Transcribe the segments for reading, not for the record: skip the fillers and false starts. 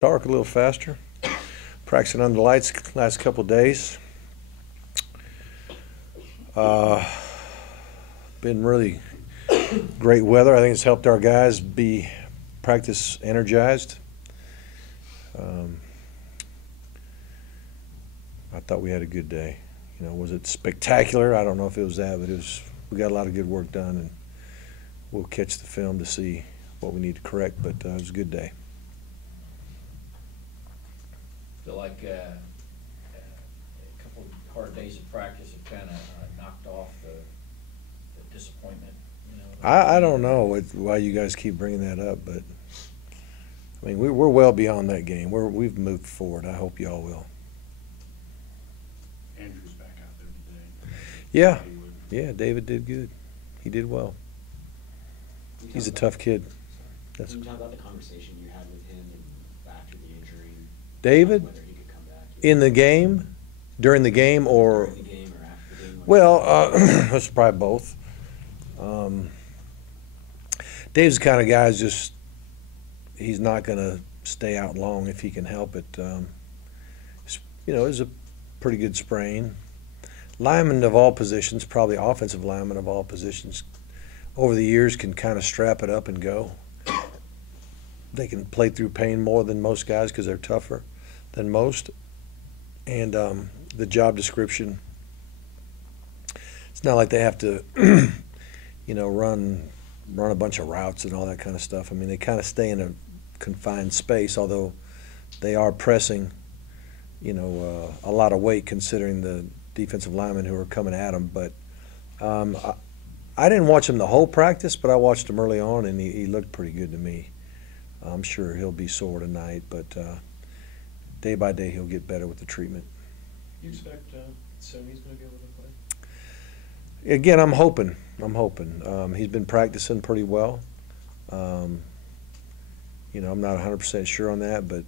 Dark a little faster. Practicing under the lights last couple of days. Uh, been really great weather. I think it's helped our guys be practice energized. I thought we had a good day. Was it spectacular? I don't know if it was that, but we got a lot of good work done, and we'll catch the film to see what we need to correct, but it was a good day. Feel like a couple of hard days of practice have kind of knocked off the disappointment. I don't know why you guys keep bringing that up, but I mean we're well beyond that game. We've moved forward. I hope y'all will. Andrew's back out there today. Yeah, David did good. He did well. He's a tough kid. Can you talk about the conversation you had with him after the injury? David? Whether he could come back. In the game, during the game, or During the game or after the game? well, that's probably both. Dave's the kind of guy he's not going to stay out long if he can help it. It's a pretty good sprain. Linemen of all positions, probably offensive linemen of all positions, over the years can kind of strap it up and go. They can play through pain more than most guys because they're tougher than most. And the job description, it's not like they have to, run a bunch of routes and all that kind of stuff. I mean, they kind of stay in a confined space, although they are pressing, a lot of weight considering the defensive linemen who are coming at them. But I didn't watch him the whole practice, but I watched him early on, and he looked pretty good to me. I'm sure he'll be sore tonight, but day by day he'll get better with the treatment. You expect Sony's going to be able to play? Again, I'm hoping. He's been practicing pretty well. I'm not 100% sure on that, but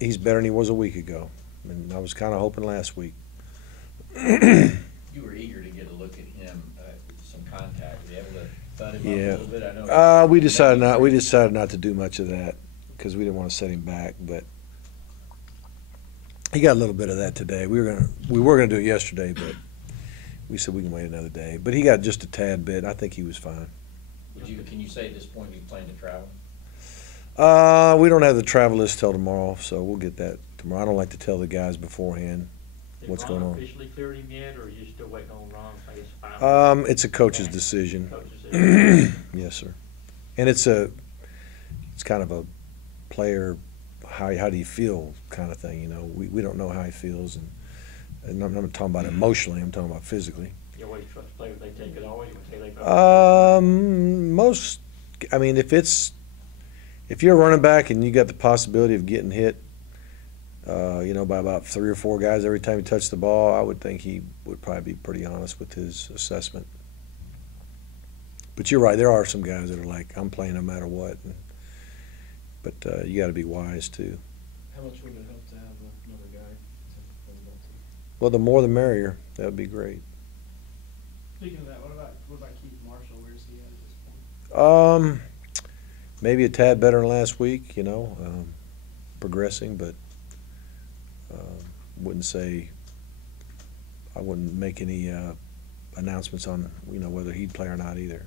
he's better than he was a week ago, and I was kind of hoping last week. You were eager to get a look at him, some contact. Were you able to thud him up a little bit? I know We decided not to do much of that because we didn't want to set him back, but he got a little bit of that today. We were gonna do it yesterday, but we said we can wait another day. But he got just a tad bit. I think he was fine. Can you say at this point you plan to travel? We don't have the travel list till tomorrow, so we'll get that tomorrow. I don't like to tell the guys beforehand what's going on. Officially cleared him yet, or are you still waiting on Ron? I guess final. It's a coach's decision. Yes, sir. And it's kind of a player, how do you feel kind of thing. We don't know how he feels, and I'm not talking about emotionally. I'm talking about physically. You always trust players; they take it always. Most, I mean, if you're a running back and you got the possibility of getting hit, by about 3 or 4 guys every time you touch the ball, I would think he would probably be pretty honest with his assessment. But you're right, there are some guys that are like, I'm playing no matter what. But you got to be wise too. How much would it help to have another guy to play the ball to? Well, the more the merrier. That would be great. Speaking of that, what about Keith Marshall? Where's he at this point? Maybe a tad better than last week. Progressing, but I wouldn't make any announcements on whether he'd play or not either.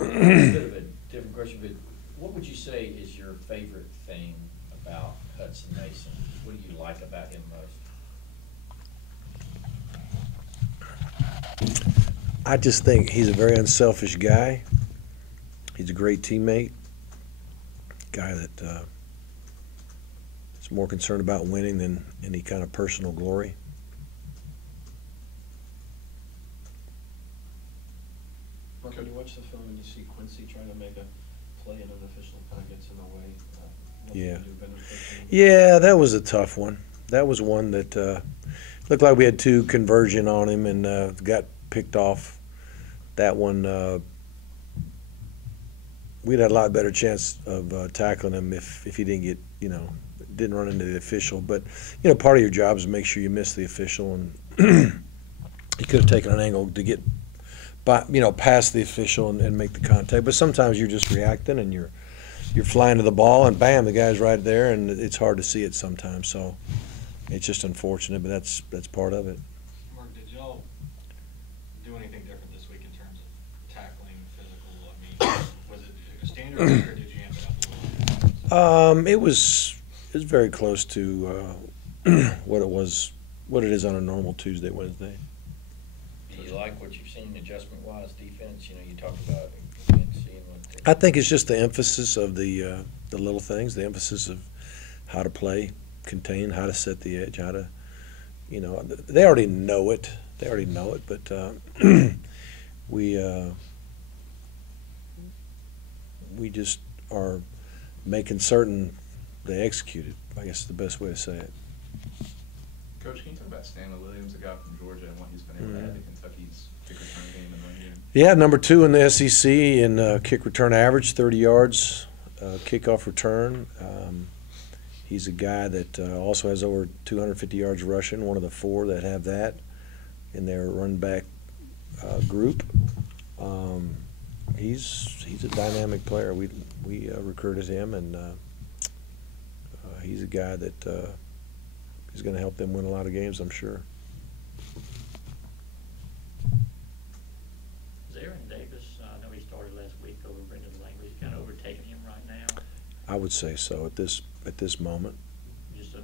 A bit of a different question, but what would you say is your favorite thing about Hudson Mason? What do you like about him most? I just think he's a very unselfish guy. He's a great teammate, guy that is more concerned about winning than any kind of personal glory. Mark, when you watch the film and you see Quincy trying to make a play and an official kind of gets in the way, Yeah. do benefit him? Yeah, that was a tough one. That was one that looked like we had 2 conversion on him and got picked off. That one, we'd had a lot better chance of tackling him if he didn't get, didn't run into the official. But, part of your job is to make sure you miss the official, and he could have taken an angle to get past the official and make the contact. But sometimes you're just reacting and you're flying to the ball and bam, the guy's right there, and it's hard to see it sometimes. So it's just unfortunate, but that's part of it. Mark, did y'all do anything different this week in terms of tackling, physical? I mean, was it a standard or did you amp it up a little? It was very close to what it is on a normal Tuesday, Wednesday. Do you like what you've seen adjustment-wise defense? You know, you talked about again, seeing what. I think it's just the emphasis of the little things, the emphasis of how to play, contain, how to set the edge, how to, they already know it. But we just are making certain they execute it. I guess is the best way to say it. Coach, can you talk about Stanley Williams, a guy from Georgia, and what he's been able to add to Kentucky's kick return game and run game? Yeah, number 2 in the SEC in kick return average, 30 yards, kickoff return. He's a guy that also has over 250 yards rushing, one of the 4 that have that in their run back group. He's a dynamic player. We recruited him, and he's a guy that is going to help them win a lot of games, I'm sure. Is Aaron Davis, I know he started last week over Brendan Langley, he's kind of overtaking him right now. I would say so at this moment. Just,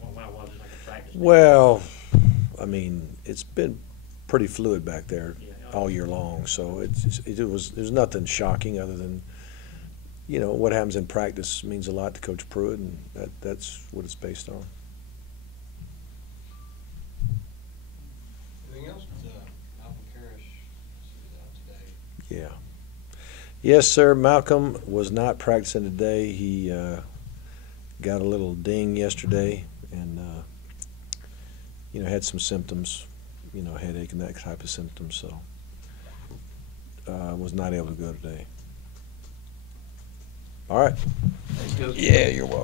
why was it like a practice? Well, I mean, it's been pretty fluid back there Yeah, all year long, so there's nothing shocking other than, what happens in practice means a lot to Coach Pruitt, and that's what it's based on. Anything else? Malcolm Parrish is out today. Yeah. Yes, sir. Malcolm was not practicing today. He got a little ding yesterday and, had some symptoms, headache and that type of symptoms, so was not able to go today. All right. Thanks, Coach. Yeah, you're welcome.